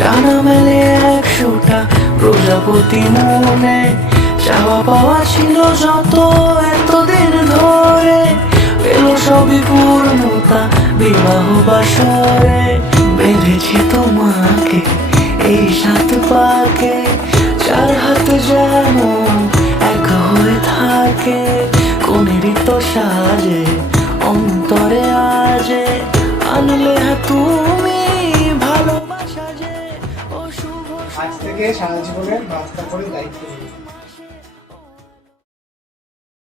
ডানা মেলে 100টা প্রজাপতি মনে, চাওয়া পাওয়া ছিল যত এতদিন ধরে, পেল সবই পূর্ণতা বিবাহ বাসরে। বেঁধেছি তোমাকে এই 7 পাকে, 4 হাত যেন এক হয়ে থাকে, কোনেরই তো সাজে অন্তরে আজে, আনলে তুমি ভালোবাসা যে ও শুভ। আজ থেকে সারা জীবনের বাচ্চা করে দায়িত্ব নিই।